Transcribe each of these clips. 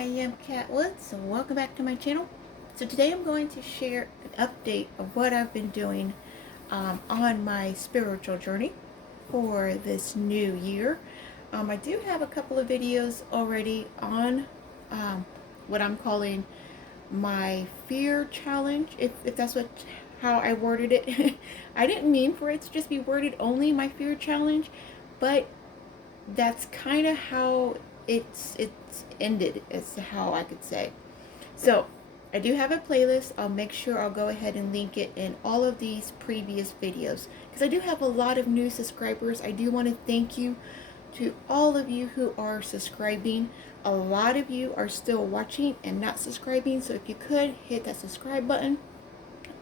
I am Kat Woods, and welcome back to my channel. So today I'm going to share an update of what I've been doing on my spiritual journey for this new year. I do have a couple of videos already on what I'm calling my fear challenge, if that's how I worded it. I didn't mean for it to just be worded only my fear challenge, but that's kind of how it's ended, is how I could say. So I do have a playlist. I'll make sure I'll go ahead and link it in all of these previous videos, because I do have a lot of new subscribers. I do want to thank you to all of you who are subscribing. A lot of you are still watching and not subscribing, so if you could hit that subscribe button.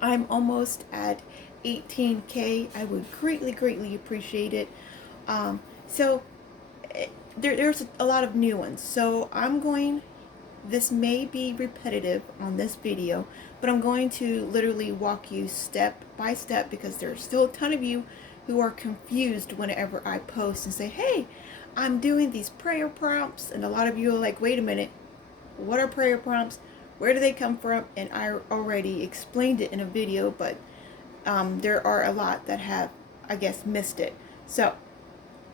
I'm almost at 18K. I would greatly appreciate it. So there's a lot of new ones. So this may be repetitive on this video, but I'm going to literally walk you step by step, because there's still a ton of you who are confused whenever I post and say, hey, I'm doing these prayer prompts. And a lot of you are like, wait a minute, what are prayer prompts? Where do they come from? And I already explained it in a video, but there are a lot that have, I guess, missed it. So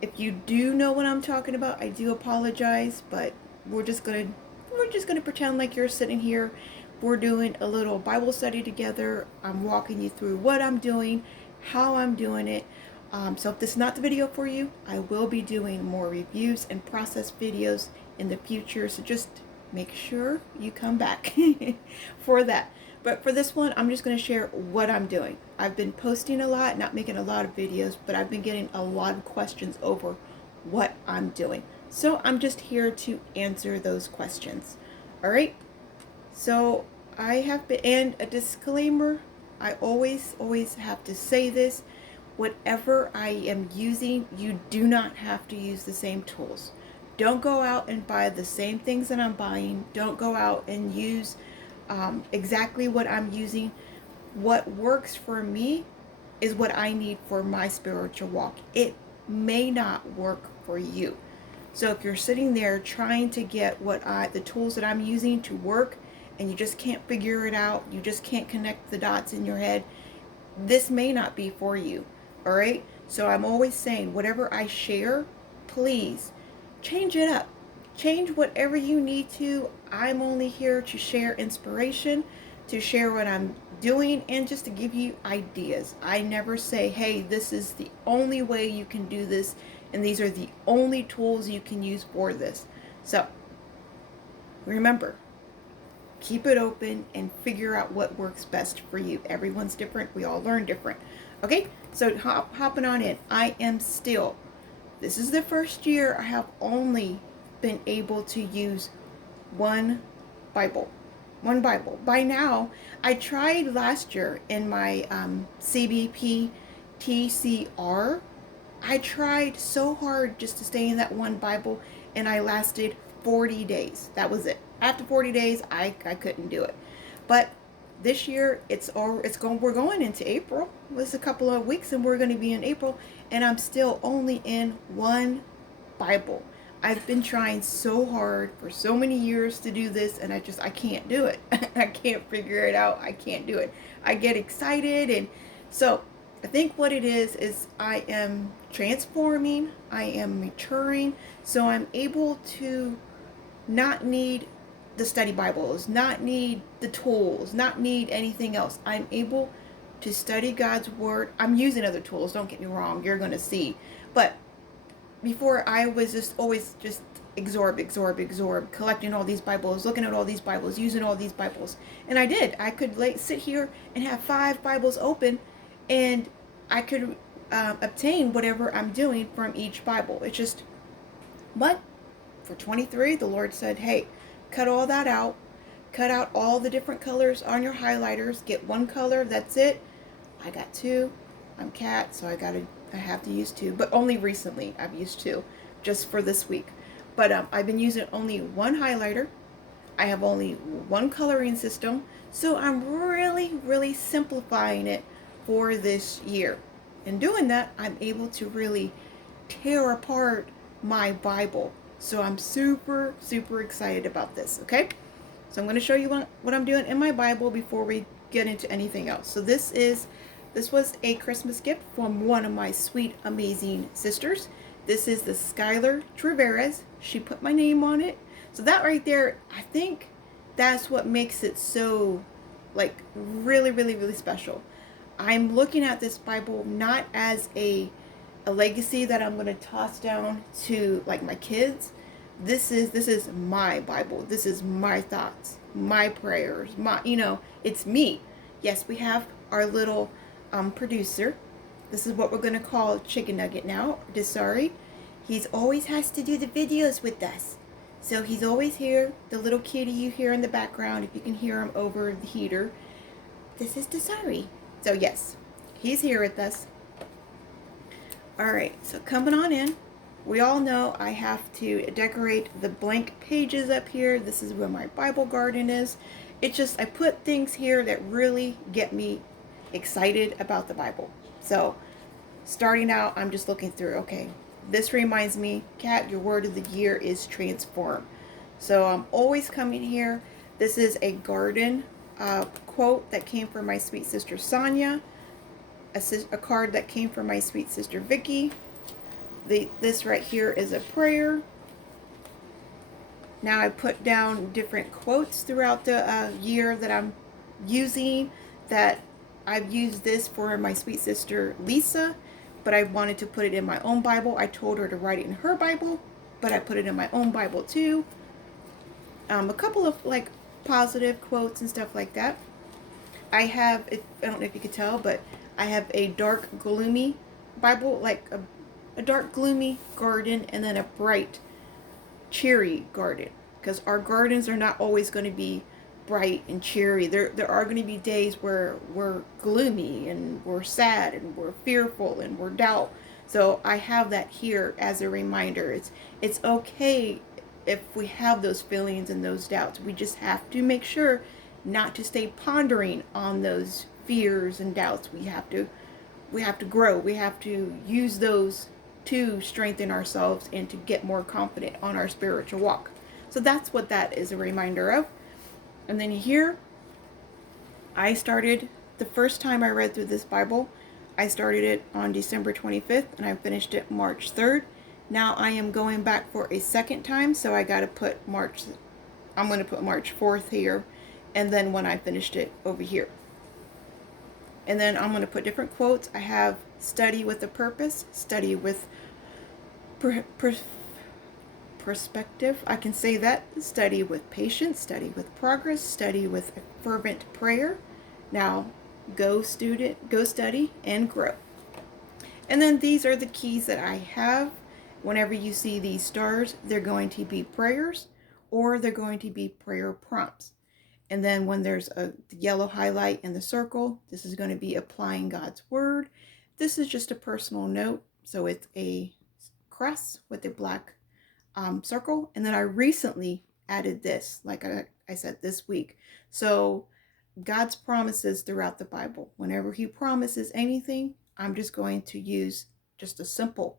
if you do know what I'm talking about, I do apologize, but we're just gonna pretend like you're sitting here. We're doing a little Bible study together. I'm walking you through what I'm doing, how I'm doing it. So if this is not the video for you, I will be doing more reviews and process videos in the future. So just make sure you come back for that. But for this one, I'm just going to share what I'm doing. I've been posting a lot, not making a lot of videos, but I've been getting a lot of questions over what I'm doing. So I'm just here to answer those questions. All right. So I have been, and a disclaimer, I always have to say this. Whatever I am using, you do not have to use the same tools. Don't go out and buy the same things that I'm buying. Don't go out and use exactly what I'm using. What works for me is what I need for my spiritual walk. It may not work for you. So if you're sitting there trying to get the tools that I'm using to work, and you just can't figure it out, you just can't connect the dots in your head, this may not be for you. All right. So I'm always saying, whatever I share, please change it up. Change whatever you need to. I'm only here to share inspiration, to share what I'm doing, and just to give you ideas. I never say, hey, this is the only way you can do this, and these are the only tools you can use for this. So remember, keep it open and figure out what works best for you. Everyone's different. We all learn different. Okay, so hopping on in. This is the first year I have only been able to use one Bible. By now, I tried last year in my CBP TCR. I tried so hard just to stay in that one Bible, and I lasted 40 days. That was it. After 40 days, I couldn't do it. But this year, we're going into April. It's a couple of weeks and we're going to be in April, and I'm still only in one Bible. I've been trying so hard for so many years to do this, and I can't do it. I can't figure it out. I can't do it. I get excited, and so I think what it is I am transforming, I am maturing, so I'm able to not need the study Bibles, not need the tools, not need anything else. I'm able to study God's Word. I'm using other tools, don't get me wrong, you're going to see. But before, I was always absorb, collecting all these Bibles, looking at all these Bibles, using all these Bibles. And I did. I could sit here and have 5 Bibles open, and I could obtain whatever I'm doing from each Bible. It's just, but for 23, the Lord said, hey, cut all that out. Cut out all the different colors on your highlighters. Get one color. That's it. I got 2. I'm Kat, so I have to use 2. But only recently I've used 2, just for this week. But I've been using only one highlighter. I have only one coloring system. So I'm really simplifying it for this year. In doing that, I'm able to really tear apart my Bible. So I'm super, super excited about this, okay? So I'm going to show you what I'm doing in my Bible before we get into anything else. So this was a Christmas gift from one of my sweet, amazing sisters. This is the Skylar Treveres. She put my name on it. So that right there, I think that's what makes it so, like, really, really, really special. I'm looking at this Bible not as a legacy that I'm going to toss down to like my kids. This is my Bible. This is my thoughts, my prayers, my it's me. Yes, we have our little producer. This is what we're going to call Chicken Nugget now. Desari. He's always has to do the videos with us. So he's always here. The little kitty you hear in the background, if you can hear him over the heater, this is Desari. So yes, he's here with us. Alright, so coming on in, we all know I have to decorate the blank pages up here. This is where my Bible garden is. It's just, I put things here that really get me excited about the Bible. So, starting out, I'm just looking through, okay, this reminds me, Kat, your word of the year is transform. So I'm always coming here. This is a garden quote that came from my sweet sister Sonia. A card that came from my sweet sister Vicky. This right here is a prayer. Now I put down different quotes throughout the year that I'm using. That I've used this for my sweet sister Lisa, but I wanted to put it in my own Bible. I told her to write it in her Bible, but I put it in my own Bible too. A couple of like positive quotes and stuff like that. I don't know if you could tell, but I have a dark, gloomy Bible, like a dark, gloomy garden, and then a bright, cheery garden. Because our gardens are not always going to be bright and cheery. There are going to be days where we're gloomy and we're sad and we're fearful and we're doubt. So I have that here as a reminder. It's okay if we have those feelings and those doubts. We just have to make sure not to stay pondering on those fears and doubts. We have to grow. We have to use those to strengthen ourselves and to get more confident on our spiritual walk. So that's what that is a reminder of. And then here, I started, the first time I read through this Bible, I started it on December 25th and I finished it March 3rd. Now I am going back for a second time, so I got to put I'm going to put March 4th here, and then when I finished it over here. And then I'm going to put different quotes. I have study with a purpose, study with perspective. I can say that. Study with patience, study with progress, study with a fervent prayer. Now, go student, go study and grow. And then these are the keys that I have. Whenever you see these stars, they're going to be prayers or they're going to be prayer prompts. And then when there's a yellow highlight in the circle, this is going to be applying God's word. This is just a personal note. So it's a cross with a black circle. And then I recently added this, like I said, this week. So God's promises throughout the Bible, whenever he promises anything, I'm just going to use just a simple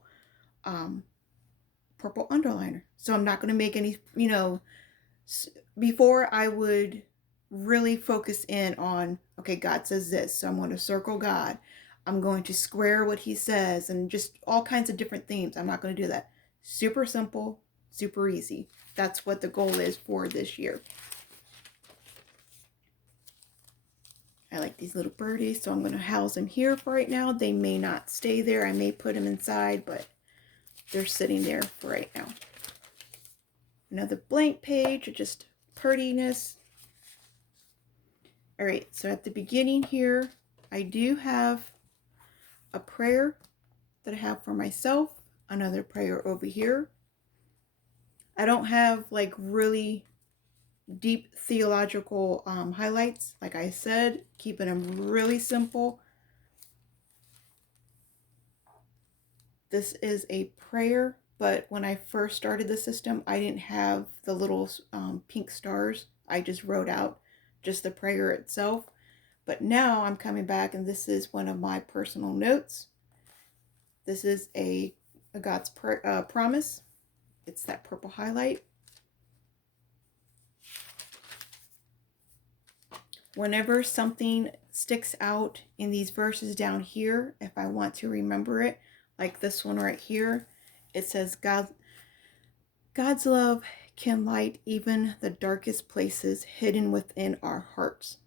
purple underliner. So I'm not going to make any, before I would really focus in on, okay, God says this, so I'm going to circle God. I'm going to square what he says and just all kinds of different themes. I'm not going to do that. Super simple, super easy. That's what the goal is for this year. I like these little birdies, so I'm going to house them here for right now. They may not stay there. I may put them inside, but they're sitting there for right now. Another blank page, just prettiness. All right, so at the beginning here, I do have a prayer that I have for myself, another prayer over here. I don't have like really deep theological highlights. Like I said, keeping them really simple. This is a prayer, but when I first started the system, I didn't have the little pink stars. I just wrote out just the prayer itself. But now I'm coming back, and this is one of my personal notes. This is a God's promise. It's that purple highlight. Whenever something sticks out in these verses down here, if I want to remember it, like this one right here, it says God's love can light even the darkest places hidden within our hearts.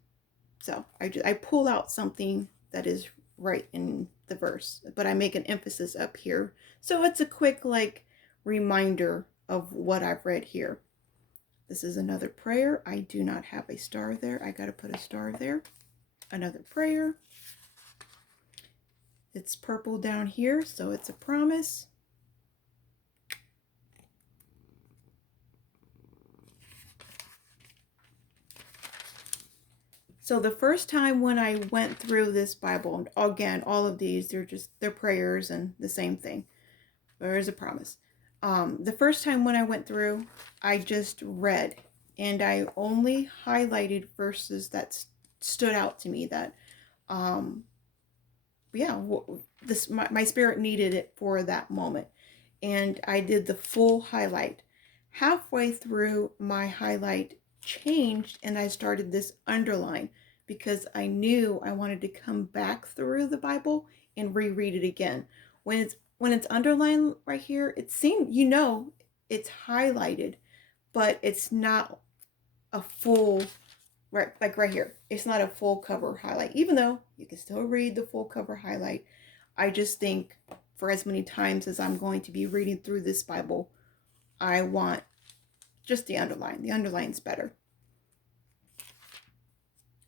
So I pull out something that is right in the verse, but I make an emphasis up here. So it's a quick like reminder of what I've read here. This is another prayer. I do not have a star there. I got to put a star there. Another prayer. It's purple down here, so it's a promise. So the first time when I went through this Bible, again, all of these, they're prayers and the same thing. There is a promise. The first time when I went through, I just read, and I only highlighted verses that stood out to me that, yeah, my spirit needed it for that moment. And I did the full highlight. Halfway through, my highlight changed and I started this underline because I knew I wanted to come back through the Bible and reread it again. When it's underlined right here, it seems, it's highlighted, but it's not a full, right, like right here. It's not a full cover highlight, even though you can still read the full cover highlight. I just think for as many times as I'm going to be reading through this Bible, I want just the underline. The underline's better.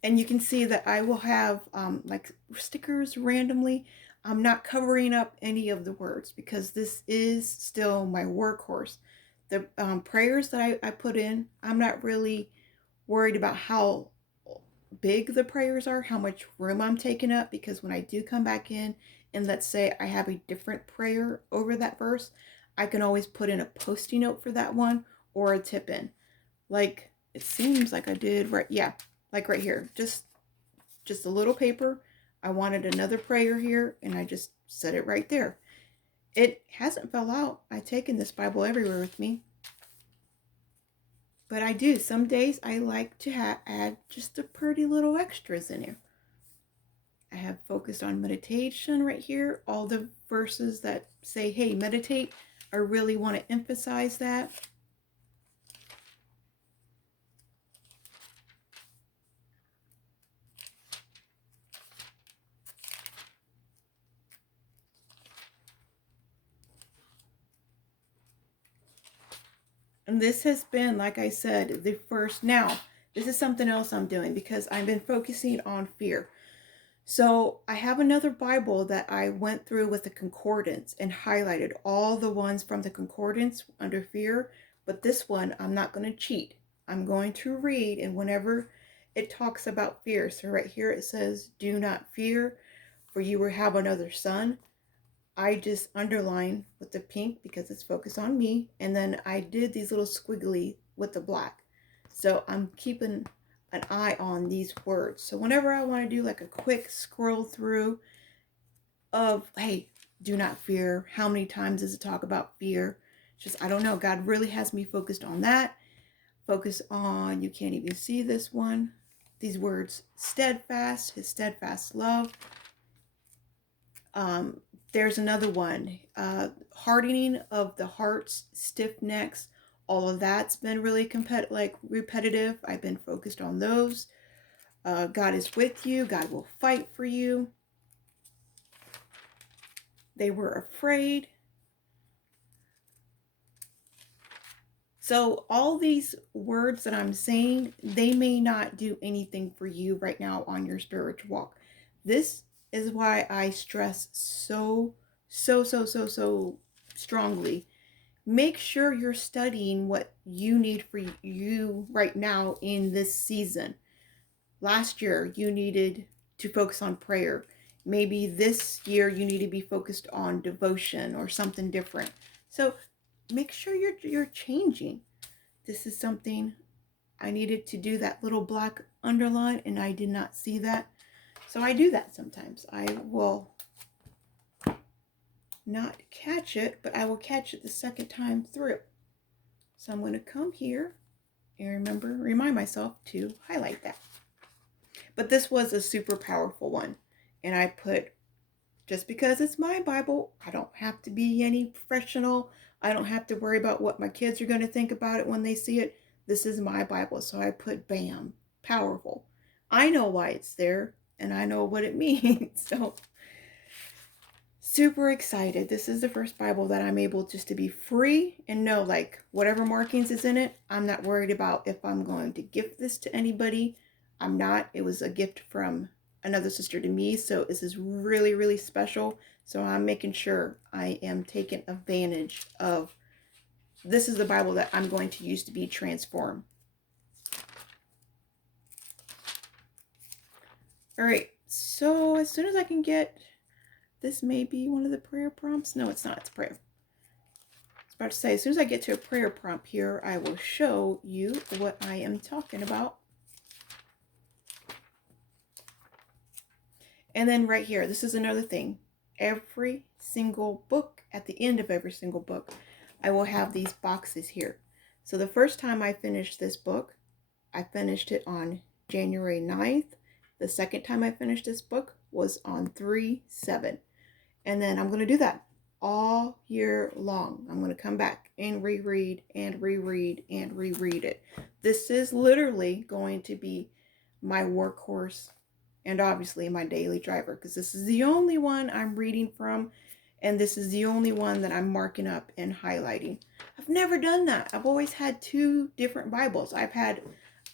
And you can see that I will have like stickers randomly. I'm not covering up any of the words because this is still my workhorse. The prayers that I put in, I'm not really worried about how big the prayers are, how much room I'm taking up, because when I do come back in and let's say I have a different prayer over that verse, I can always put in a post-it note for that one or a tip in. Like it seems like I did right, yeah, like right here. Just a little paper. I wanted another prayer here and I just set it right there. It hasn't fell out. I've taken this Bible everywhere with me. But I do. Some days I like to add just the pretty little extras in here. I have focused on meditation right here. All the verses that say, hey, meditate, I really want to emphasize that. And this has been, like I said, the first. Now, this is something else I'm doing because I've been focusing on fear. So I have another Bible that I went through with the concordance and highlighted all the ones from the concordance under fear. But this one, I'm not going to cheat. I'm going to read, and whenever it talks about fear, so right here it says, do not fear, for you will have another son. I just underline with the pink because it's focused on me. And then I did these little squiggly with the black. So I'm keeping an eye on these words. So whenever I want to do like a quick scroll through of, hey, do not fear. How many times does it talk about fear? Just, I don't know. God really has me focused on that. Focus on, you can't even see this one. These words, steadfast, his steadfast love. There's another one, hardening of the hearts, stiff necks. All of that's been really repetitive. I've been focused on those. God is with you. God will fight for you. They were afraid. So all these words that I'm saying, they may not do anything for you right now on your spiritual walk. This is why I stress so strongly. Make sure you're studying what you need for you right now in this season. Last year, you needed to focus on prayer. Maybe this year you need to be focused on devotion or something different. So make sure you're changing. This is something I needed to do, that little black underline, and I did not see that. So I do that sometimes. I will not catch it, but I will catch it the second time through. So I'm going to come here and remind myself to highlight that. But this was a super powerful one. And I put, just because it's my Bible, I don't have to be any professional. I don't have to worry about what my kids are going to think about it when they see it. This is my Bible. So I put BAM, powerful. I know why it's there and I know what it means. So super excited. This is the first Bible that I'm able just to be free and know, like, whatever markings is in it, I'm not worried about if I'm going to gift this to anybody. I'm not. It was a gift from another sister to me, so this is really, really special. So I'm making sure I am taking advantage of, this is the Bible that I'm going to use to be transformed. All right, so as soon as I can get, this may be one of the prayer prompts. No, it's not. It's prayer. About to say, as soon as I get to a prayer prompt here, I will show you what I am talking about. And then right here, this is another thing. Every single book, at the end of every single book, I will have these boxes here. So the first time I finished this book, I finished it on January 9th. The second time I finished this book was on 3/7. And then I'm going to do that all year long. I'm going to come back and reread and reread and reread it. This is literally going to be my workhorse and obviously my daily driver, because this is the only one I'm reading from, and this is the only one that I'm marking up and highlighting. I've never done that. I've always had two different Bibles. I've had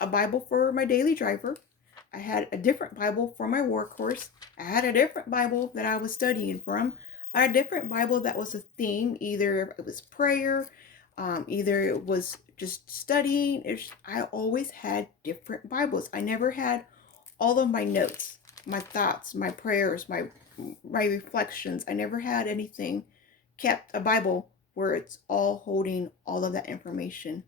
a Bible for my daily driver. I had a different Bible for my workhorse. I had a different Bible that I was studying from. I had a different Bible that was a theme. Either it was prayer, either it was just studying. I always had different Bibles. I never had all of my notes, my thoughts, my prayers, my reflections. I never had anything kept, a Bible where it's all holding all of that information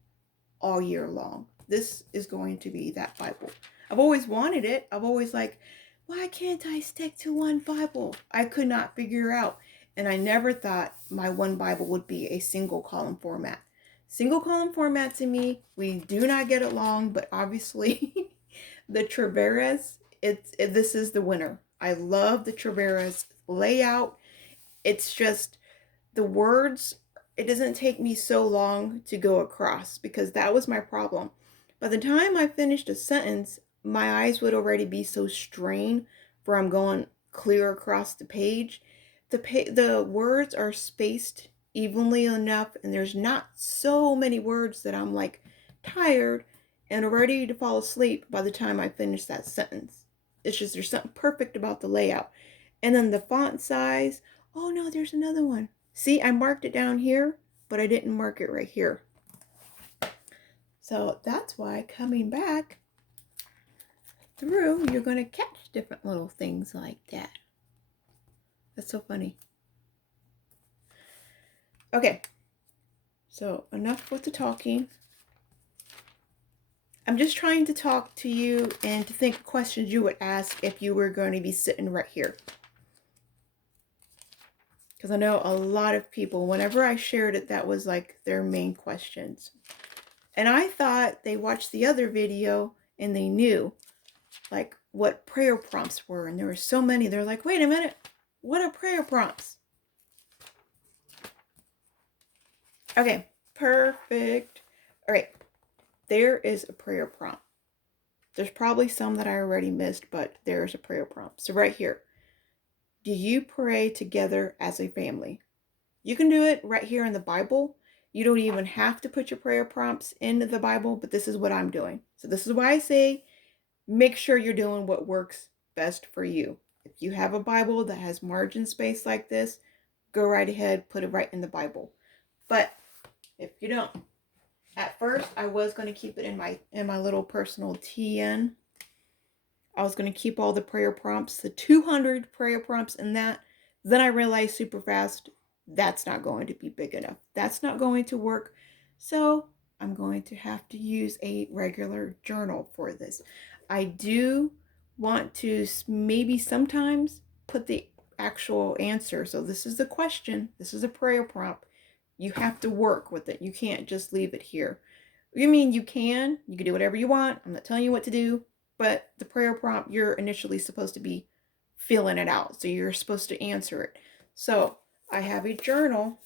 all year long. This is going to be that Bible. I've always wanted it. I've always like, why can't I stick to one Bible? I could not figure out. And I never thought my one Bible would be a single column format. Single column format to me, we do not get along, but obviously the Traveras, this is the winner. I love the Traveras layout. It's just the words, it doesn't take me so long to go across, because that was my problem. By the time I finished a sentence, my eyes would already be so strained where I'm going clear across the page. The words are spaced evenly enough, and there's not so many words that I'm like tired and ready to fall asleep by the time I finish that sentence. It's just, there's something perfect about the layout. And then the font size. Oh no, there's another one. See, I marked it down here, but I didn't mark it right here. So that's why coming back through, you're going to catch different little things like that. That's so funny. Okay, so enough with the talking. I'm just trying to talk to you and to think of questions you would ask if you were going to be sitting right here. Because I know a lot of people, whenever I shared it, that was like their main questions. And I thought they watched the other video and they knew like what prayer prompts were. And there were so many. They're like, wait a minute, what are prayer prompts? Okay, perfect. All right, there is a prayer prompt. There's probably some that I already missed, but there's a prayer prompt. So right here, do you pray together as a family? You can do it right here in the Bible. You don't even have to put your prayer prompts into the Bible, but this is what I'm doing. So this is why I say, make sure you're doing what works best for you. If you have a Bible that has margin space like this, go right ahead, put it right in the Bible. But if you don't, at first I was going to keep it in my little personal TN. I was going to keep all the prayer prompts, the 200 prayer prompts in that. Then I realized super fast, that's not going to be big enough. That's not going to work. So I'm going to have to use a regular journal for this. I do want to maybe sometimes put the actual answer. So this is the question. This is a prayer prompt. You have to work with it. You can't just leave it here. You mean you can do whatever you want. I'm not telling you what to do, but the prayer prompt, you're initially supposed to be filling it out. So you're supposed to answer it. So I have a journal,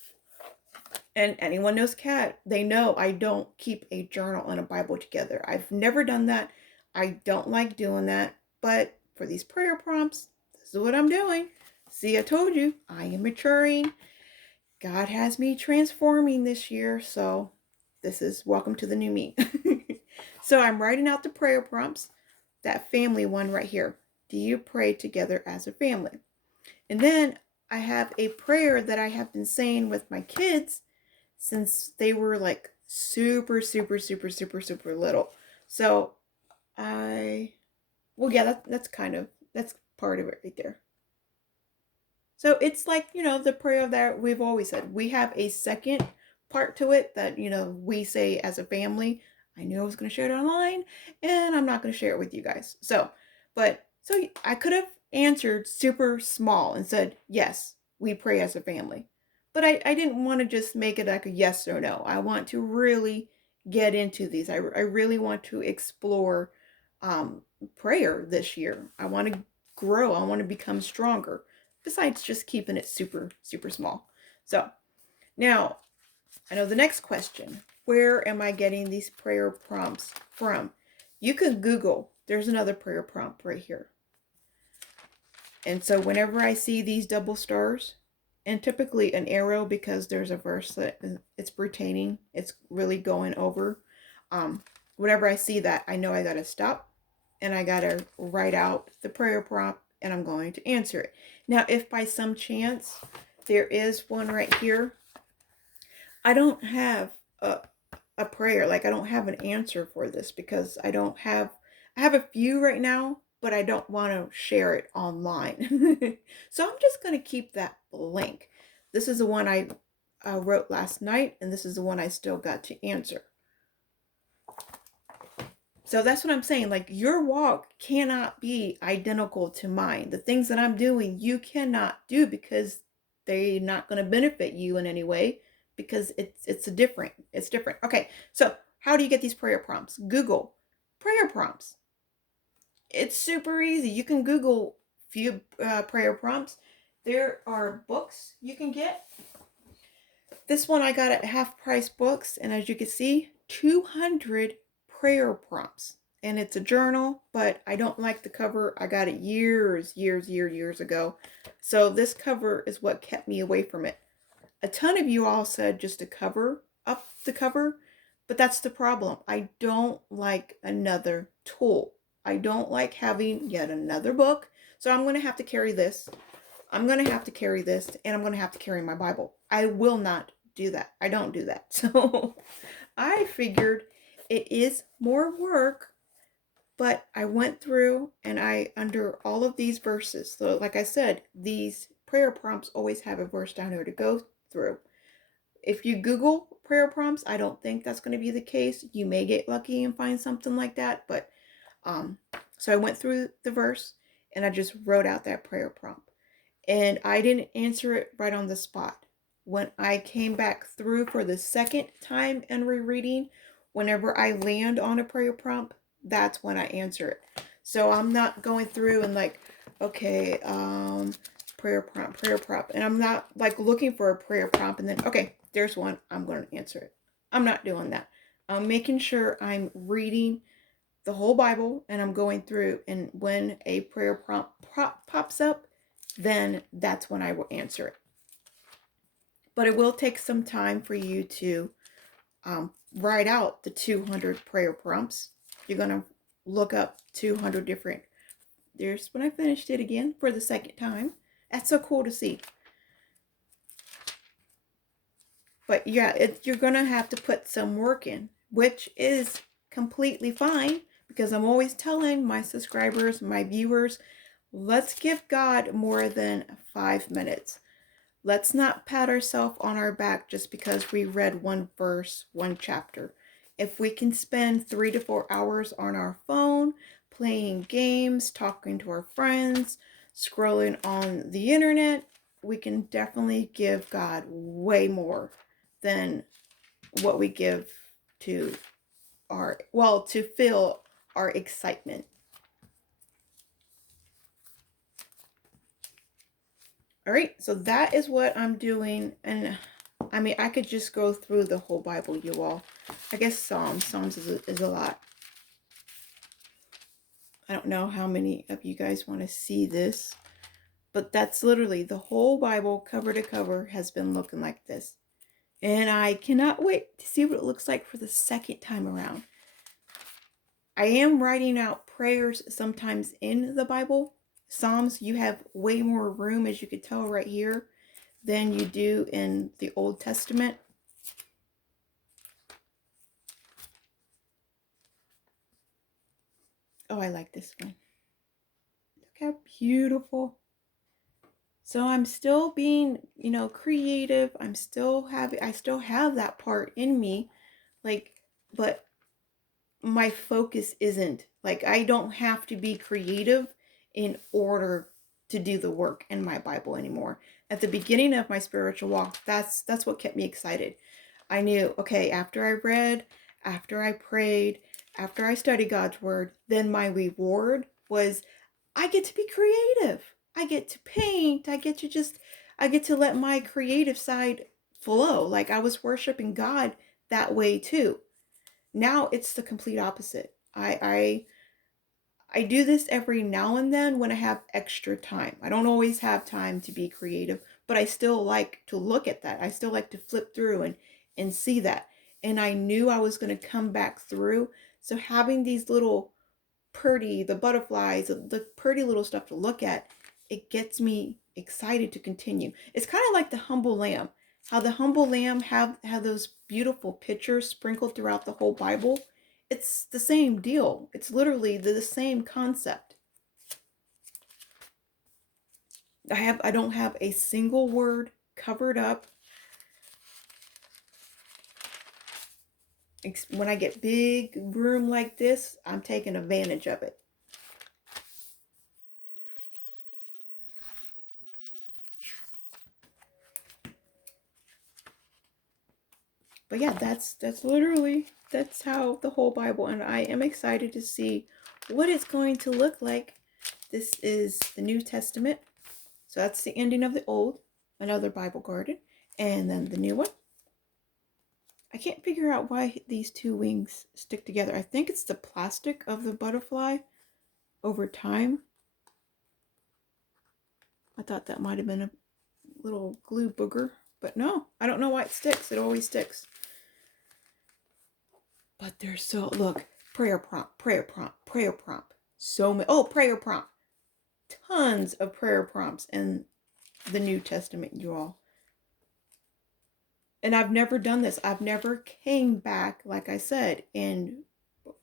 and anyone knows Kat, they know I don't keep a journal and a Bible together. I've never done that. I don't like doing that. But for these prayer prompts, this is what I'm doing. See, I told you, I am maturing. God has me transforming this year, so this is welcome to the new me. So I'm writing out the prayer prompts, that family one right here. Do you pray together as a family? And then I have a prayer that I have been saying with my kids since they were like super, super, super, super, super little. So that's that's part of it right there. So it's like, the prayer that we've always said. We have a second part to it that, we say as a family. I knew I was going to share it online, and I'm not going to share it with you guys. So I could have answered super small and said, yes, we pray as a family. But I didn't want to just make it like a yes or no. I want to really get into these. I really want to explore prayer this year. I want to grow. I want to become stronger, besides just keeping it super, super small. So now I know the next question. Where am I getting these prayer prompts from? You could Google. There's another prayer prompt right here. And so whenever I see these double stars, and typically an arrow because there's a verse that it's pertaining, it's really going over. Whenever I see that, I know I gotta stop and I gotta write out the prayer prompt and I'm going to answer it. Now, if by some chance there is one right here, I don't have a prayer. Like, I don't have an answer for this because I have a few right now, but I don't want to share it online. So I'm just going to keep that blank. This is the one I wrote last night, and this is the one I still got to answer. So that's what I'm saying. Like, your walk cannot be identical to mine. The things that I'm doing, you cannot do because they're not going to benefit you in any way because it's different. It's different. Okay, so how do you get these prayer prompts? Google prayer prompts. It's super easy. You can Google few prayer prompts. There are books you can get. This one I got at Half Price Books, and as you can see, 200 prayer prompts. And it's a journal, but I don't like the cover. I got it years ago. So this cover is what kept me away from it. A ton of you all said just to cover up the cover, but that's the problem. I don't like another tool. I don't like having yet another book. So I'm going to have to carry this. I'm going to have to carry this, and I'm going to have to carry my Bible. I will not do that. I don't do that. So I figured it is more work, but I went through and under all of these verses. So like I said, these prayer prompts always have a verse down here to go through. If you Google prayer prompts, I don't think that's going to be the case. You may get lucky and find something like that, but so I went through the verse and I just wrote out that prayer prompt. And I didn't answer it right on the spot. When I came back through for the second time and rereading, whenever I land on a prayer prompt, that's when I answer it. So I'm not going through and like, okay, prayer prompt. And I'm not like looking for a prayer prompt and then, okay, there's one, I'm going to answer it. I'm not doing that. I'm making sure I'm reading the whole Bible and I'm going through, and when a prayer prompt pops up, then that's when I will answer it. But it will take some time for you to write out the 200 prayer prompts. You're going to look up 200 different. There's when I finished it again for the second time. That's so cool to see. But yeah, you're going to have to put some work in, which is completely fine because I'm always telling my subscribers, my viewers, let's give God more than 5 minutes. Let's not pat ourselves on our back just because we read one verse, one chapter. If we can spend 3 to 4 hours on our phone, playing games, talking to our friends, scrolling on the internet, we can definitely give God way more than what we give to to fill our excitement. All right, so that is what I'm doing. And I mean, I could just go through the whole Bible, you all. I guess Psalms is a lot. I don't know how many of you guys want to see this, but that's literally the whole Bible, cover to cover, has been looking like this. And I cannot wait to see what it looks like for the second time around. I am writing out prayers sometimes in the Bible. Psalms, you have way more room, as you could tell right here, than you do in the Old Testament. Oh, I like this one. Look how beautiful. So I'm still being, creative. I still have that part in me. Like, but my focus isn't like, I don't have to be creative in order to do the work in my Bible anymore. At the beginning of my spiritual walk, that's what kept me excited. I knew, okay, after I read, after I prayed, after I studied God's word, then my reward was I get to be creative. I get to paint. I get to let my creative side flow. Like, I was worshiping God that way too. Now it's the complete opposite. I do this every now and then when I have extra time. I don't always have time to be creative, but I still like to look at that. I still like to flip through and see that. And I knew I was going to come back through. So having these little the butterflies, the pretty little stuff to look at, it gets me excited to continue. It's kind of like the humble lamb. How the humble lamb have those beautiful pictures sprinkled throughout the whole Bible. It's the same deal. It's literally the same concept. I don't have a single word covered up. When I get big room like this, I'm taking advantage of it. But yeah, that's how the whole Bible, and I am excited to see what it's going to look like. This is the New Testament. So that's the ending of the old, another Bible garden, and then the new one. I can't figure out why these two wings stick together. I think it's the plastic of the butterfly over time. I thought that might have been a little glue booger, but no, I don't know why it sticks. It always sticks. But they're so, look, prayer prompt, prayer prompt, prayer prompt. So many, prayer prompt. Tons of prayer prompts in the New Testament, you all. And I've never done this. I've never came back, like I said, and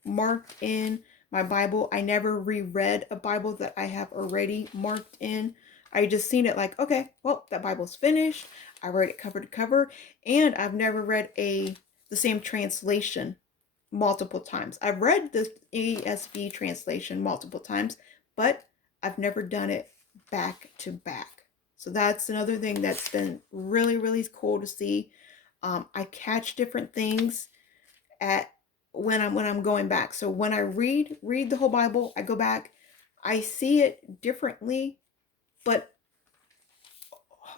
marked in my Bible. I never reread a Bible that I have already marked in. I just seen it like, okay, well, that Bible's finished. I read it cover to cover, and I've never read the same translation multiple times. I've read the ESV translation multiple times, but I've never done it back to back. So that's another thing that's been really, really cool to see. I catch different things at when I'm going back. So when I read the whole Bible, I go back, I see it differently, but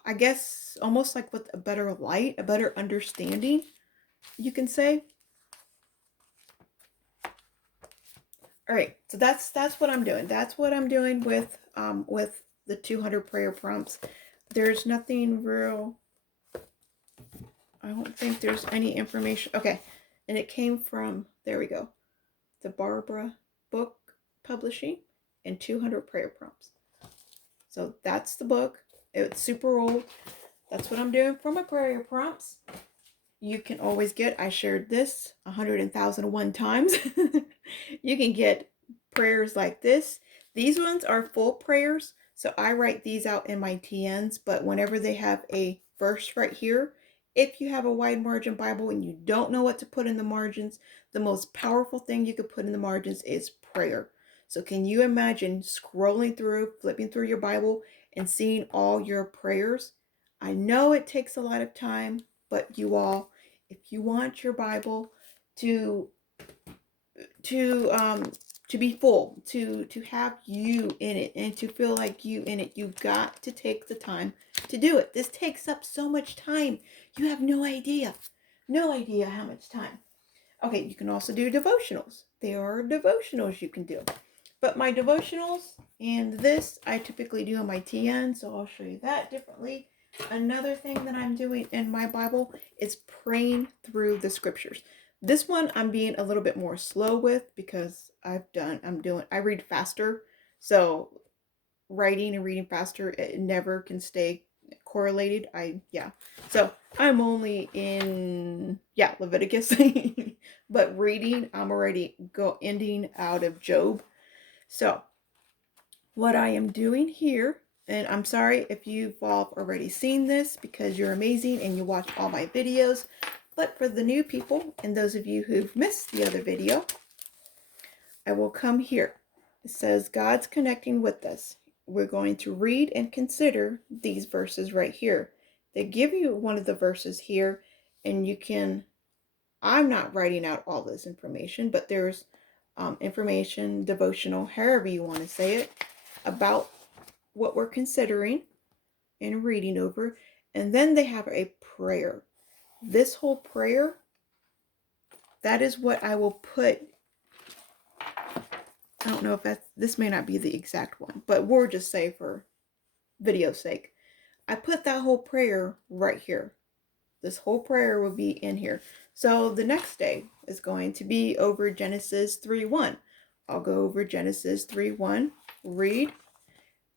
I guess almost like with a better light, a better understanding, you can say. All right, so that's what I'm doing. That's what I'm doing with the 200 prayer prompts. There's nothing real. I don't think there's any information. Okay, and it came from, there we go, the Barbara Book Publishing and 200 prayer prompts. So that's the book. It's super old. That's what I'm doing for my prayer prompts. You can always get, I shared this 100,001 times. You can get prayers like this. These ones are full prayers, so I write these out in my TNs, but whenever they have a verse right here, if you have a wide margin Bible and you don't know what to put in the margins, the most powerful thing you could put in the margins is prayer. So can you imagine scrolling through, flipping through your Bible and seeing all your prayers? I know it takes a lot of time. But you all, if you want your Bible to to um to be full, to have you in it and to feel like you in it, you've got to take the time to do it. This takes up so much time. You have no idea. No idea how much time. Okay, you can also do devotionals. There are devotionals you can do. But my devotionals and this, I typically do in my TN, so I'll show you that differently. Another thing that I'm doing in my Bible is praying through the scriptures. This one I'm being a little bit more slow with because I read faster. So writing and reading faster, it never can stay correlated. So I'm only in Leviticus. But reading, I'm already ending out of Job. So what I am doing here, and I'm sorry if you've all already seen this because you're amazing and you watch all my videos, but for the new people and those of you who've missed the other video, I will come here. It says God's connecting with us. We're going to read and consider these verses right here. They give you one of the verses here, and you can, I'm not writing out all this information, but there's information, devotional, however you want to say it, about what we're considering and reading over. And then they have a prayer. This whole prayer, that is what I will put. I don't know if this may not be the exact one, but we'll just say for video's sake, I put that whole prayer right here. This whole prayer will be in here. So the next day is going to be over Genesis 3:1. I'll go over Genesis 3:1, read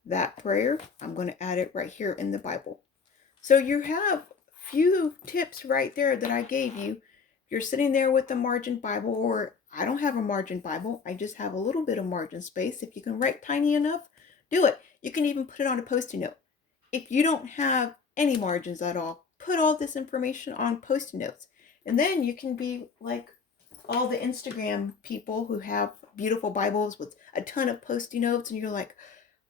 that prayer. I'm going to add it right here in the Bible. So you have few tips right there that I gave you. You're sitting there with the margin Bible, or I don't have a margin Bible. I just have a little bit of margin space. If you can write tiny enough, do it. You can even put it on a Post-it note. If you don't have any margins at all, put all this information on Post-it notes. And then you can be like all the Instagram people who have beautiful Bibles with a ton of Post-it notes, and you're like,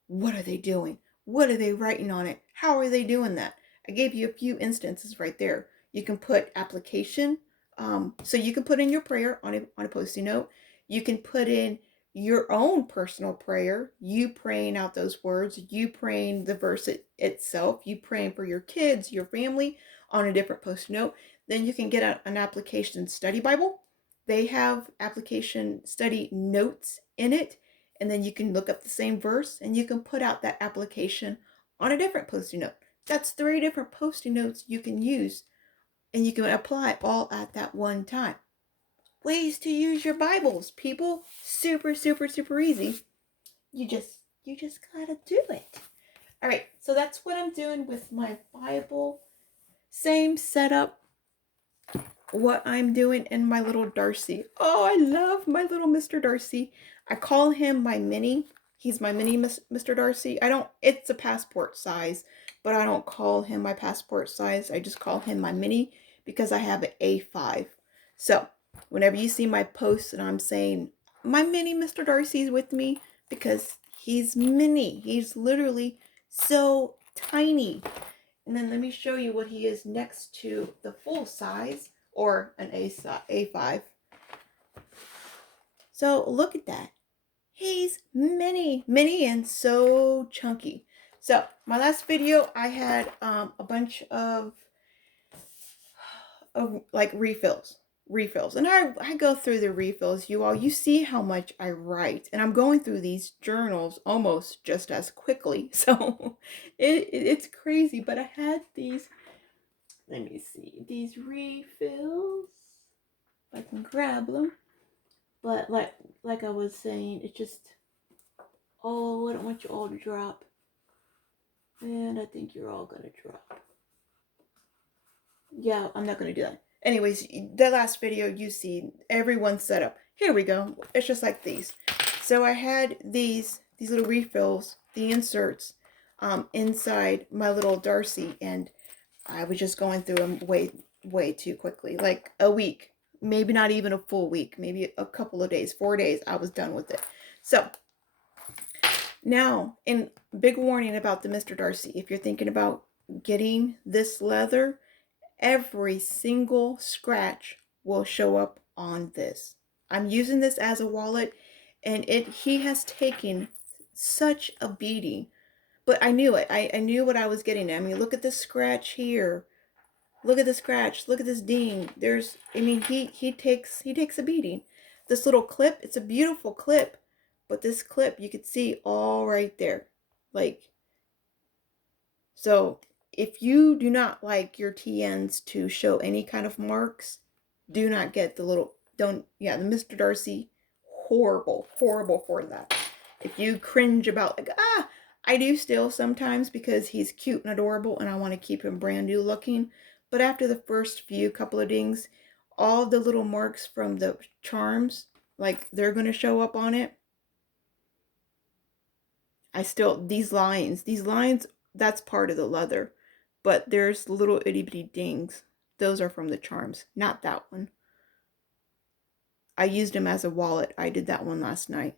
what are they doing? What are they writing on it? How are they doing that? I gave you a few instances right there. You can put application. So you can put in your prayer on a Post-it note. You can put in your own personal prayer, you praying out those words, you praying the verse itself, you praying for your kids, your family on a different Post-it note. Then you can get an application study Bible. They have application study notes in it. And then you can look up the same verse and you can put out that application on a different Post-it note. That's 3 different Post-it notes you can use, and you can apply all at that one time. Ways to use your Bibles, people. Super, super, super easy. You just gotta do it. All right, so that's what I'm doing with my Bible. Same setup. What I'm doing in my little Darcy. Oh, I love my little Mr. Darcy. I call him my mini. He's my mini Mr. Darcy. It's a passport size, but I don't call him my passport size. I just call him my mini because I have an A5. So whenever you see my posts and I'm saying my mini Mr. Darcy's with me, because he's mini. He's literally so tiny. And then let me show you what he is next to the full size, or an A5. So look at that. He's mini, and so chunky. So my last video, I had a bunch of like refills. And I go through the refills. You see how much I write, and I'm going through these journals almost just as quickly. So it's crazy, but I had these, let me see, these refills. I can grab them, but like I was saying, it's just, oh, I don't want you all to drop, and I think you're all gonna drop. Yeah, I'm not gonna do that. Anyways, the last video, you see everyone's set up. Here we go. It's just like these. So I had these little refills, the inserts, inside my little Darcy, and I was just going through them way too quickly. Like a week, maybe not even a full week, maybe a couple of days, 4 days, I was done with it. So now, in big warning about the Mr. Darcy, if you're thinking about getting this leather, every single scratch will show up on this. I'm using this as a wallet, and he has taken such a beating. But I knew it. I knew what I was getting at. I mean, look at this scratch here. Look at the scratch. Look at this ding. I mean, he takes a beating. This little clip, it's a beautiful clip, but this clip you could see all right there. Like, so if you do not like your TNs to show any kind of marks, do not get the Mr. Darcy, horrible, horrible for that. If you cringe about I do still sometimes because he's cute and adorable and I want to keep him brand new looking. But after the first few couple of dings, all the little marks from the charms, like they're going to show up on it. These lines, that's part of the leather. But there's little itty bitty dings. Those are from the charms, not that one. I used him as a wallet. I did that one last night.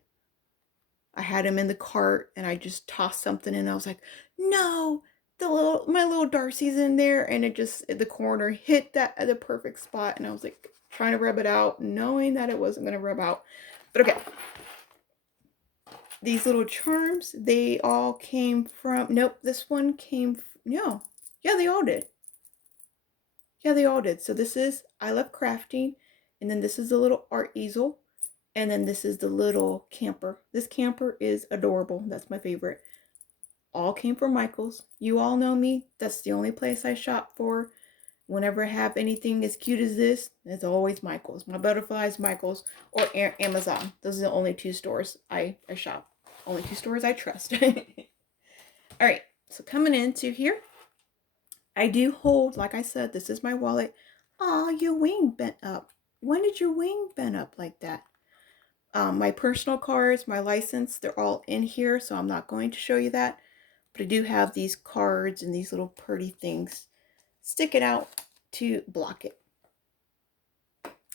I had him in the cart and I just tossed something in. I was like, no, my little Darcy's in there. And it just, the corner hit that at the perfect spot. And I was like trying to rub it out, knowing that it wasn't going to rub out. But okay. These little charms, they all came from, nope, this one came, no. Yeah, they all did. Yeah, they all did. So this is I Love Crafting. And then this is the little art easel. And then this is the little camper. This camper is adorable. That's my favorite. All came from Michael's. You all know me. That's the only place I shop for. Whenever I have anything as cute as this, it's always Michael's. My butterflies, Michael's, or Amazon. Those are the only two stores I shop. Only two stores I trust. Alright, so coming into here, I do hold, like I said, this is my wallet. Aw, your wing bent up. When did your wing bend up like that? My personal cards, my license, they're all in here, so I'm not going to show you that. But I do have these cards and these little pretty things sticking out to block it.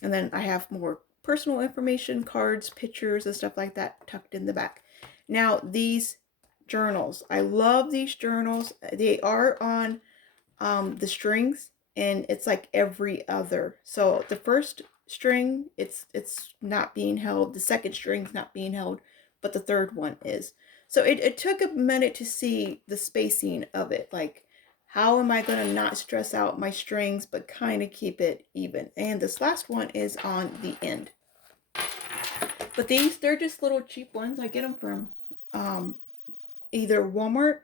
And then I have more personal information, cards, pictures, and stuff like that tucked in the back. Now, these journals. I love these journals. They are on the strings, and it's like every other. So the first string, it's not being held. The second string's not being held, but the third one is. So it took a minute to see the spacing of it. Like, how am I going to not stress out my strings, but kind of keep it even? And this last one is on the end. But these, they're just little cheap ones. I get them from either Walmart.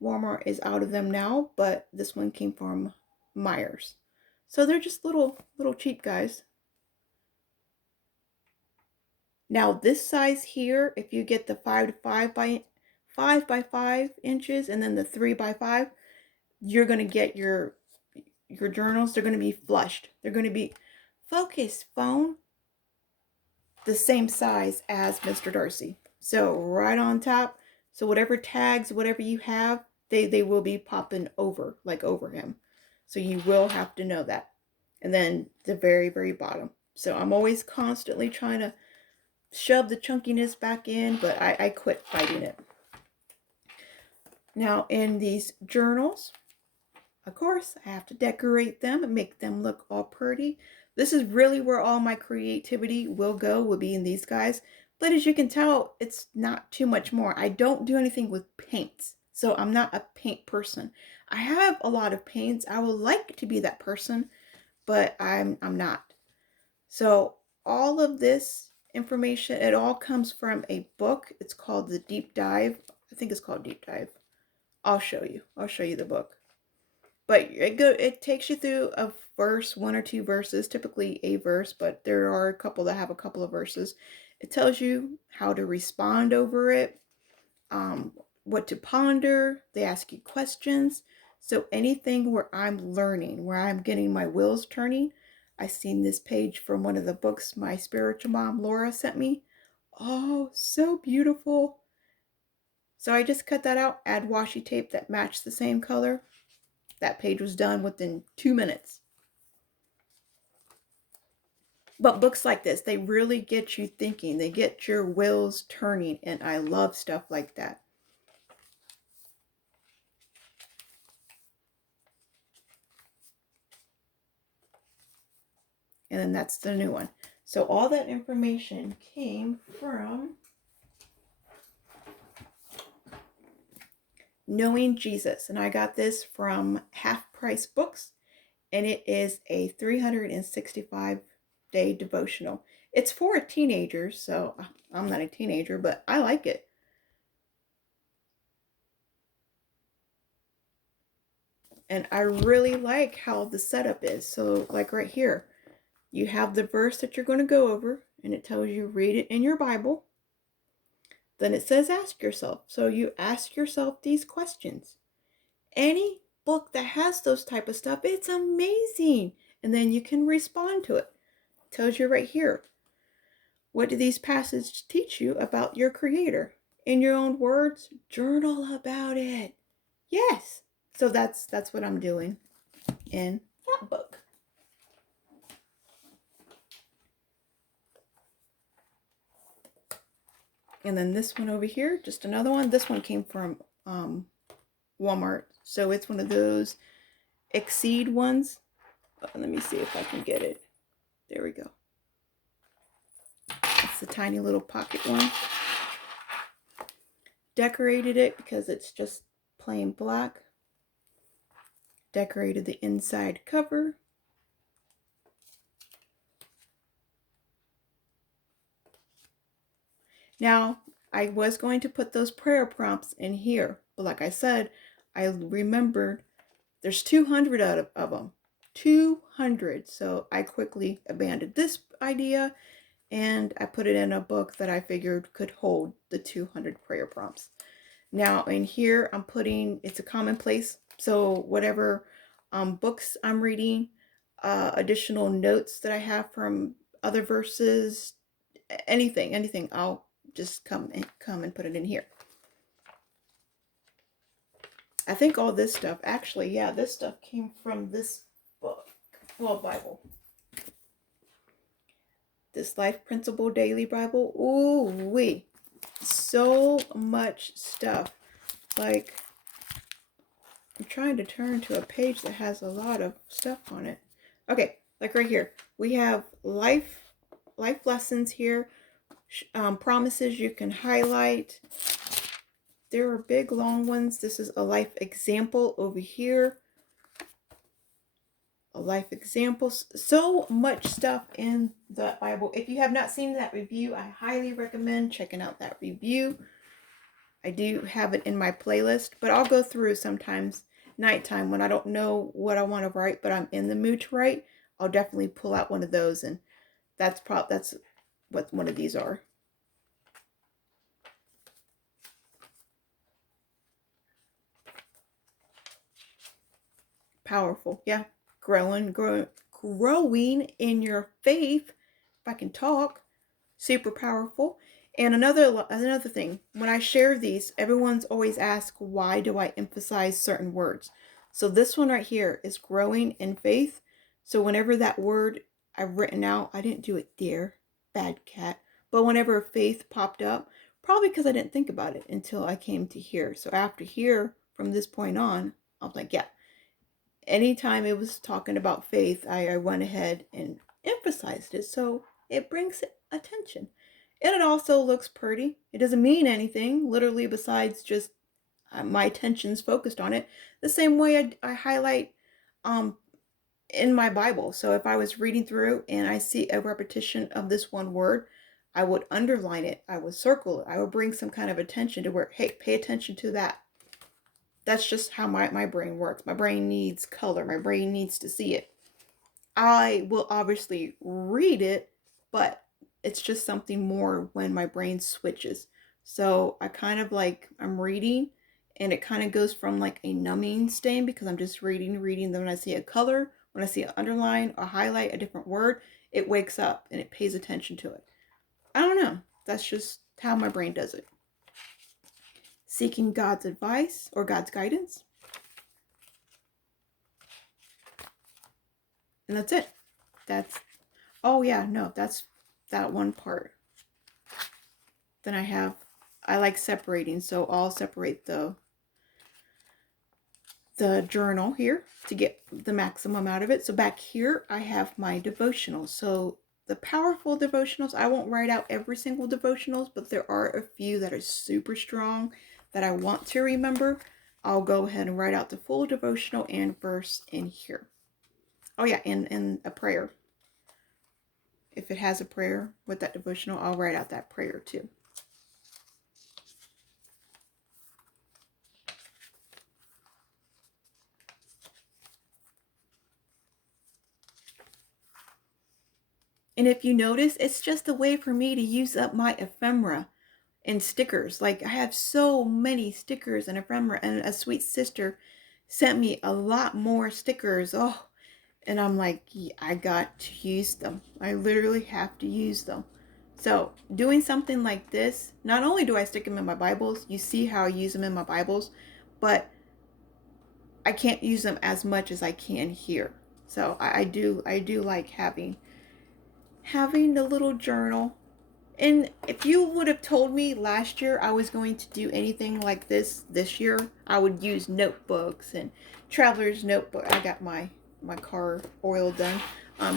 Walmart is out of them now, but this one came from Myers. So they're just little cheap guys. Now this size here, if you get the 5 by 5 inches and then the 3 by 5, you're gonna get your journals. They're gonna be flushed. They're gonna be focus phone the same size as Mr. Darcy. So right on top. So whatever tags, whatever you have, they will be popping over, like over him. So you will have to know that. And then the very, very bottom. So I'm always constantly trying to shove the chunkiness back in, but I quit fighting it. Now in these journals, of course, I have to decorate them and make them look all pretty. This is really where all my creativity will be in these guys. But as you can tell, it's not too much more. I don't do anything with paints. So I'm not a paint person. I have a lot of paints. I would like to be that person, but I'm not. So all of this information, it all comes from a book. It's called The Deep Dive. I think it's called Deep Dive. I'll show you. I'll show you the book. But it takes you through a verse, 1 or 2 verses, typically a verse, but there are a couple that have a couple of verses. It tells you how to respond over it, what to ponder. They ask you questions. So anything where I'm learning, where I'm getting my wheels turning. I seen this page from one of the books my spiritual mom, Laura, sent me. Oh, so beautiful. So I just cut that out, add washi tape that matched the same color. That page was done within 2 minutes. But books like this, they really get you thinking. They get your wheels turning, and I love stuff like that. And then that's the new one. So all that information came from Knowing Jesus. And I got this from Half Price Books. And it is a 365-day devotional. It's for teenagers, so I'm not a teenager, but I like it. And I really like how the setup is. So like right here, you have the verse that you're going to go over, and it tells you read it in your Bible. Then it says ask yourself. So you ask yourself these questions. Any book that has those type of stuff, it's amazing. And then you can respond to it. It tells you right here. What do these passages teach you about your Creator? In your own words, journal about it. Yes. So that's what I'm doing in that book. And then this one over here, just another one. This one came from Walmart. So it's one of those Exceed ones. Let me see if I can get it. There we go. It's the tiny little pocket one. Decorated it because it's just plain black. Decorated the inside cover. Now, I was going to put those prayer prompts in here, but like I said, I remembered there's 200 out of them. 200. So I quickly abandoned this idea and I put it in a book that I figured could hold the 200 prayer prompts. Now in here I'm putting, it's a Commonplace, so whatever books I'm reading, additional notes that I have from other verses, anything, I'll just come and put it in here. I think all this stuff, actually, yeah, this stuff came from this book, well, Bible. This Life Principle Daily Bible. Ooh wee. So much stuff. Like, I'm trying to turn to a page that has a lot of stuff on it. Okay, like right here. We have life lessons here. Promises you can highlight. There are big long ones. This is a life example over here. A life example. So much stuff in the Bible. If you have not seen that review, I highly recommend checking out that review. I do have it in my playlist, but I'll go through sometimes nighttime when I don't know what I want to write, but I'm in the mood to write. I'll definitely pull out one of those, and that's what one of these are. Powerful, yeah. Growing in your faith, if I can talk. Super powerful. And another thing, when I share these, everyone's always asked, why do I emphasize certain words? So this one right here is growing in faith. So whenever that word I've written out, I didn't do it there, bad cat, but whenever faith popped up, probably because I didn't think about it until I came to here. So after here, from this point on, I was like, yeah, anytime it was talking about faith, I went ahead and emphasized it. So it brings attention. And it also looks pretty. It doesn't mean anything, literally, besides just my attention's focused on it. The same way I highlight in my Bible. So if I was reading through and I see a repetition of this one word, I would underline it. I would circle it. I would bring some kind of attention to where, hey, pay attention to that. That's just how my brain works. My brain needs color. My brain needs to see it. I will obviously read it, but it's just something more when my brain switches. So I kind of like, I'm reading and it kind of goes from like a numbing state because I'm just reading. Then when I see a color, when I see an underline or highlight a different word, it wakes up and it pays attention to it. I don't know. That's just how my brain does it. Seeking God's advice or God's guidance. And that's it. Oh yeah, no, that's that one part. Then I like separating, so I'll separate the the journal here to get the maximum out of it. So back here, I have my devotionals. So the powerful devotionals, I won't write out every single devotionals, but there are a few that are super strong that I want to remember. I'll go ahead and write out the full devotional and verse in here. Oh yeah, and a prayer. If it has a prayer with that devotional, I'll write out that prayer too. And if you notice, it's just a way for me to use up my ephemera and stickers. Like, I have so many stickers and ephemera, and a sweet sister sent me a lot more stickers. Oh, and I'm like, yeah, I got to use them. I literally have to use them. So doing something like this, not only do I stick them in my Bibles, you see how I use them in my Bibles, but I can't use them as much as I can here. So I do like having the little journal. And if you would have told me last year I was going to do anything like this year, I would use notebooks and traveler's notebook. I got my car oil done.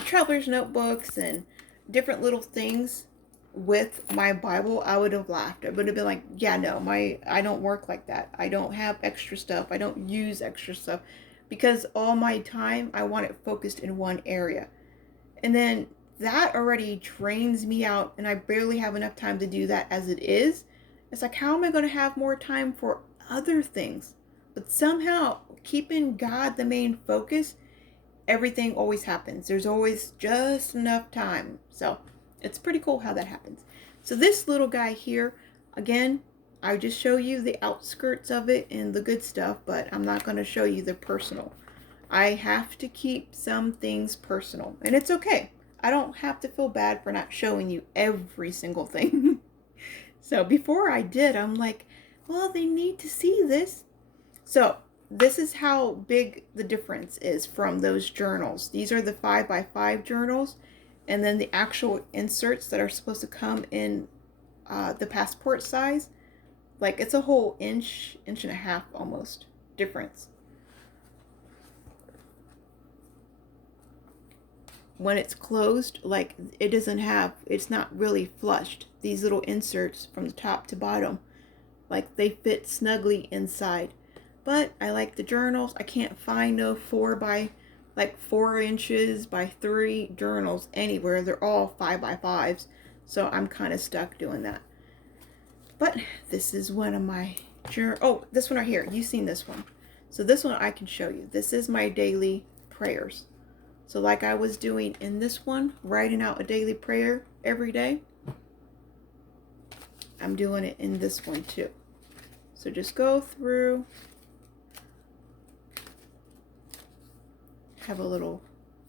Traveler's notebooks and different little things with my Bible, I would have laughed. I would have been like, yeah, no, I don't work like that. I don't have extra stuff. I don't use extra stuff because all my time I want it focused in one area. And then that already drains me out, and I barely have enough time to do that as it is. It's like, how am I going to have more time for other things? But somehow, keeping God the main focus, everything always happens. There's always just enough time. So it's pretty cool how that happens. So this little guy here, again, I just show you the outskirts of it and the good stuff, but I'm not going to show you the personal. I have to keep some things personal, and it's okay. I don't have to feel bad for not showing you every single thing. So before I did, I'm like, well, they need to see this. So this is how big the difference is from those journals. These are the 5x5 journals, and then the actual inserts that are supposed to come in the passport size. Like, it's a whole inch and a half almost difference. When it's closed, like, it's not really flushed. These little inserts from the top to bottom, like, they fit snugly inside. But I like the journals. I can't find no 4 inches by 3 journals anywhere. They're all 5x5s, so I'm kind of stuck doing that. But this is one of my this one right here. You've seen this one. So this one I can show you. This is my daily prayers. So like I was doing in this one, writing out a daily prayer every day, I'm doing it in this one too. So just go through, have a little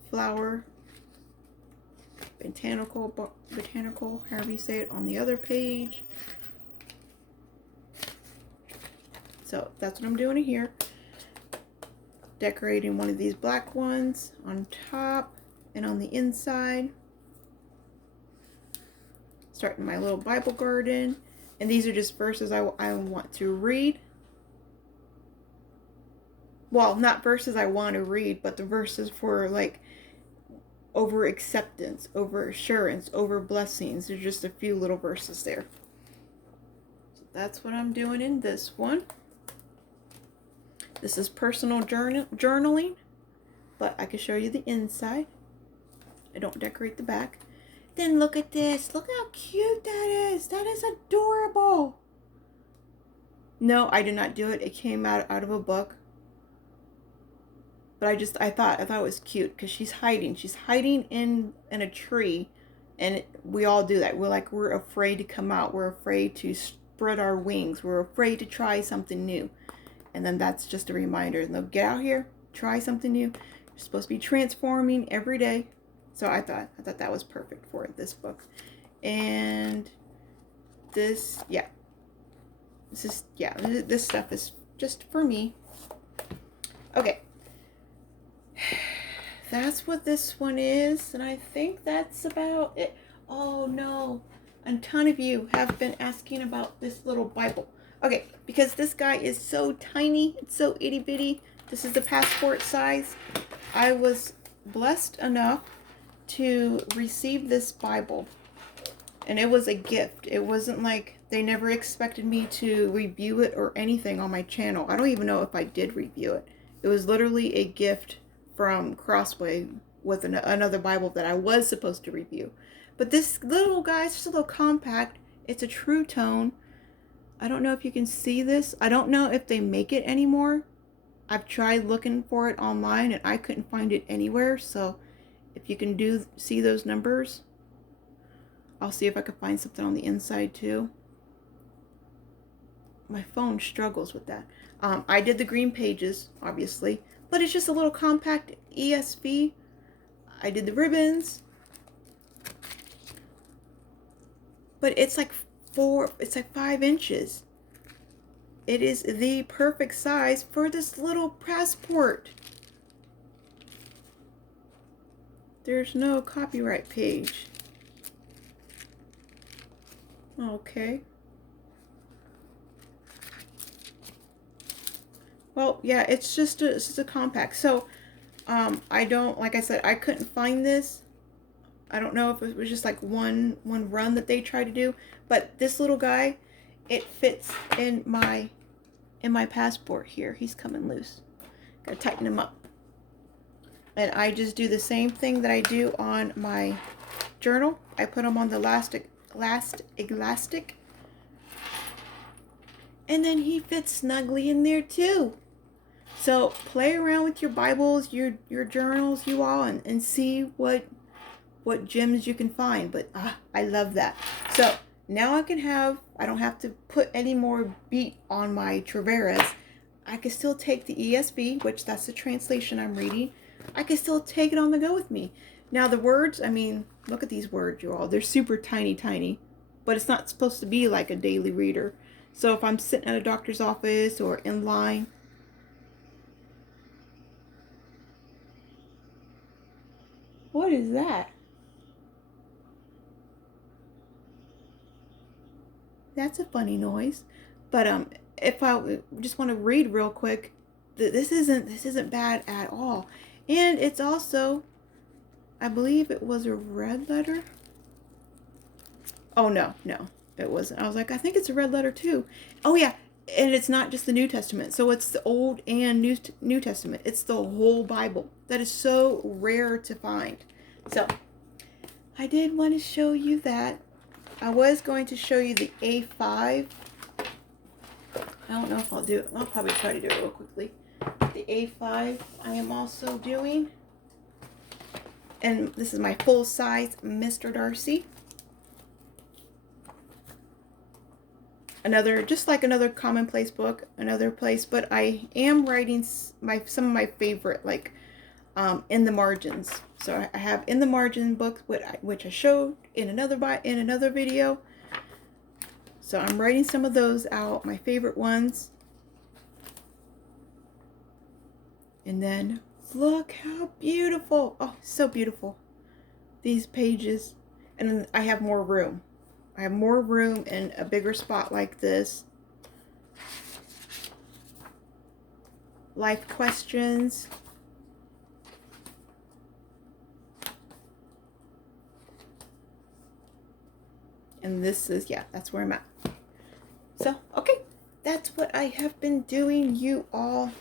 flower, botanical, however you say it, on the other page. So that's what I'm doing here. Decorating one of these black ones on top and on the inside. Starting my little Bible garden. And these are just verses I want to read. Well, not verses I want to read, but the verses for, like, over acceptance, over assurance, over blessings. There's just a few little verses there. So that's what I'm doing in this one. This is personal journaling, but I can show you the inside. I don't decorate the back. Then look at this. Look how cute that is. That is adorable. No, I did not do it. It came out of a book. But I thought it was cute because she's hiding. She's hiding in a tree, and we all do that. We're afraid to come out. We're afraid to spread our wings. We're afraid to try something new. And then that's just a reminder. No, get out here, try something new. You're supposed to be transforming every day. So I thought that was perfect for this book. And this, yeah. This stuff is just for me. Okay. That's what this one is, and I think that's about it. Oh no. A ton of you have been asking about this little Bible. Okay, because this guy is so tiny, it's so itty bitty, This is the passport size. I was blessed enough to receive this Bible, and it was a gift. It wasn't like they never expected me to review it or anything on my channel. I don't even know if I did review it. It was literally a gift from Crossway with another Bible that I was supposed to review. But this little guy's just a little compact. It's a true tone. I don't know if you can see this. I don't know if they make it anymore. I've tried looking for it online and I couldn't find it anywhere. So if you can see those numbers, I'll see if I can find something on the inside too. My phone struggles with that. I did the green pages, obviously, but it's just a little compact ESV. I did the ribbons, but it's like 5 inches. It is the perfect size for this little passport. There's no copyright page. Okay. Well, yeah, it's just a compact. So, like I said, I couldn't find this. I don't know if it was just like one run that they tried to do, but this little guy, it fits in my passport here. He's coming loose. Gotta tighten him up. And I just do the same thing that I do on my journal. I put them on the elastic, and then he fits snugly in there too. So play around with your Bibles, your journals, you all, and see what gems you can find. But I love that. So now I don't have to put any more beat on my Traveras. I can still take the ESV, which that's the translation I'm reading. I can still take it on the go with me. Now the words, I mean, look at these words, you all. They're super tiny, but it's not supposed to be like a daily reader. So if I'm sitting at a doctor's office or in line, what is that? That's a funny noise. But if I just want to read real quick, this isn't bad at all. And it's also, I believe it was a red letter. Oh no, it wasn't. I was like, I think it's a red letter too. Oh yeah, and it's not just the New Testament. So it's the Old and New Testament. It's the whole Bible. That is so rare to find. So I did want to show you that. I was going to show you the A5. I don't know if I'll do it. I'll probably try to do it real quickly. The A5 I am also doing. And this is my full size Mr. Darcy. Just like another Commonplace book, another place, but I am writing some of my favorite, like in the margins. So I have in the margin books, which I showed in another video. So I'm writing some of those out, my favorite ones. And then look how beautiful. Oh, so beautiful. These pages. And then I have more room. I have more room in a bigger spot like this. Life questions. And this is, yeah, that's where I'm at. So, okay. That's what I have been doing, you all.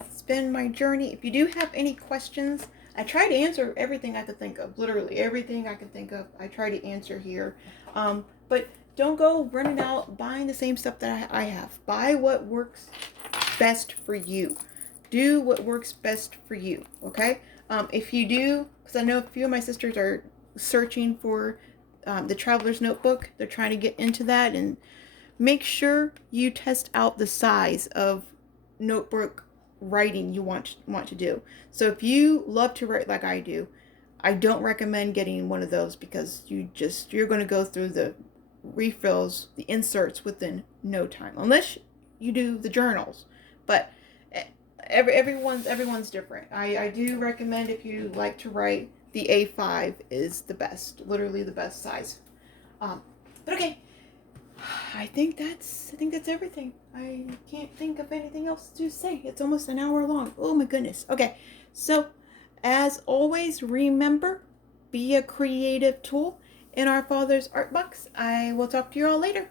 It's been my journey. If you do have any questions, I try to answer everything I could think of. Literally everything I could think of, I try to answer here. But don't go running out buying the same stuff that I have. Buy what works best for you. Do what works best for you, okay? If you do, because I know a few of my sisters are searching for the Traveler's Notebook. They're trying to get into that, and make sure you test out the size of notebook writing you want to do. So if you love to write like I do, I don't recommend getting one of those, because you're going to go through the refills, the inserts within no time, unless you do the journals. But everyone's different. I do recommend, if you like to write, the A5 is the best, literally the best size. But okay, I think that's everything. I can't think of anything else to say. It's almost an hour long. Oh my goodness. Okay. So, as always, remember, be a creative tool in our Father's art box. I will talk to you all later.